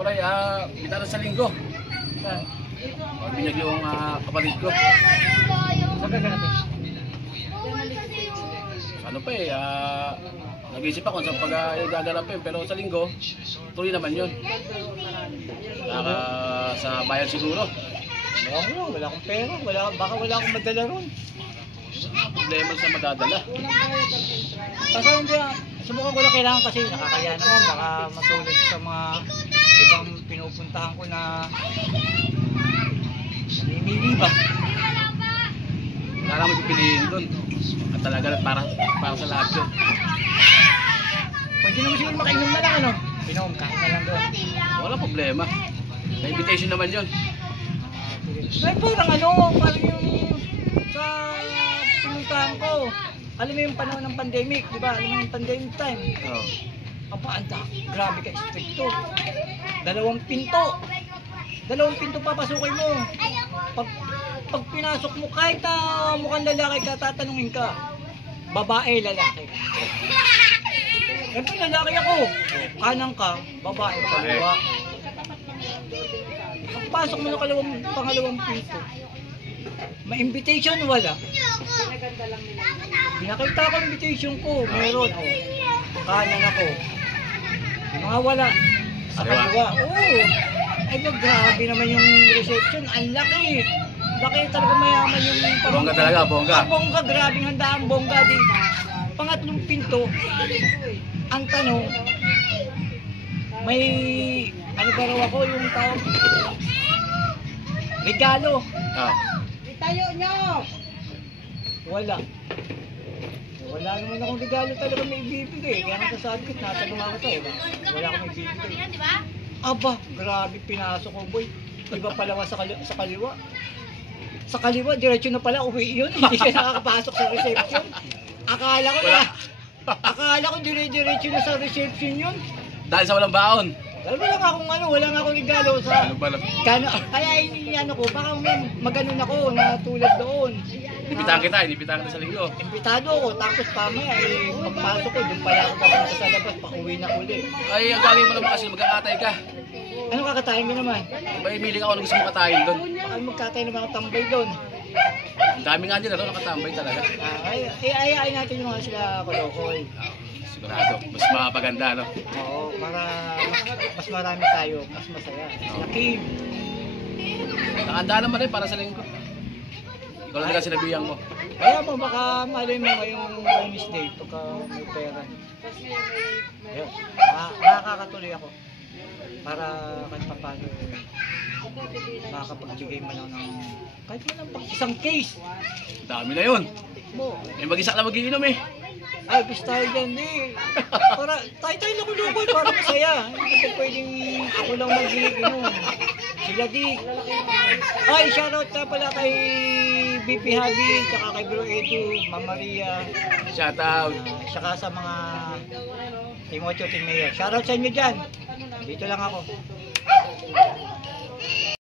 Puray, bitaran sa linggo. Saan? Binyag yung kapatid ko. Saan gaganapin? Ano pa nag-iisip ako sa pag-gaganapin, pero sa linggo, tuloy naman yun. Sa bayan siguro. Wala akong pera, baka wala akong madala ron. Problema sa madadala. Kasi hindi, subukan ko lang kailangan kasi nakakaya naman, baka matulad sa mga ibang pinupuntahan ko na namimili ba? Wala naman pipiliin doon. At talaga para sa lahat yun. Pwede naman siguro makainom na lang, ano? Pinom, kain na lang doon. Wala problema. May invitation naman yun. Ay, parang parang yung sa pinuntahan ko. Alam mo yung panahon ng pandemic, di ba? Alam mo yung pandemic time. Oo. Anda, grabe ka stricto. 2 pinto. 2 pinto papasukin mo. Pag pinasok mo, kahit mukhang lalaki ka, tatanungin ka. Babae, lalaki. Siyempre lalaki ako. Kanan ka, babae, kaliwa. Pagpasok mo ng pangalawang pinto, may invitation, wala. Nakita ko invitation ko, meron. Kanan ako. Mga wala. Sa kaliwa. Oo. Ay, grabe naman yung reception. Ang laki. Laki talaga, mayaman yung Bongga talaga, bongga. Bongga, grabing handaan, bongga din. Pangatlong pinto, ang tanong, may, ano ba raw ako yung tawag? Regalo. Itayo nyo! Wala. Wala naman akong regalo talaga may ibibigay. Kaya nasasabi ko, natanong ako tayo. Wala akong may ibibigay. Aba, grabe pinasok ko, boy. Iba palawa sa kaliwa. Sa kaliwa, diretso na pala uwi yun. Hindi ka nakakapasok sa reception. Akala ko dire-diretso na sa reception yun. Dahil sa walang baon. Wala nga akong regalo sa... Kaya ko, baka may maganon ako na tulad doon. Inibitahan kita sa linggo. Imbitado ako, tapos pamaya, pagpasok ko, doon pala ako papunta sa labas, pauwi na uli. Ay, ang gagawin mo naman kasi magkakatay ka. Ano kakatayin mo naman? May miling ako na gusto mo katayin doon. Baka magkatay naman ako tambay doon. Ang dami nga dyan, nakatambay talaga. Ayayin natin yung mga sila kolokoy. Sigurado, mas mapaganda, no? Oo, para mas marami tayo, mas masaya. Laki. Nakanda naman rin para sa linggo. Ikaw lang nila sinabihan mo. Kaya mo, baka malay mo ngayong Wednesday pagka may pera. Ayun, nakakatuloy ako. Para kahit pa paano makakapagbigay mo lang ng kahit mo lang pang isang case. Dami na yun. May mag-isa na magiinom eh. Ay, bis tayo dyan eh. Para tayo nakulukot para masaya. Hindi ko pwedeng ako lang mag-iinom. Sila di. Ay, shoutout ka pala kay BP Javi, tsaka kay Bro Edu, Ma'am Maria. Shoutout. Tsaka sa mga Team 8, Team Mayor. Shoutout sa inyo dyan. Dito lang ako.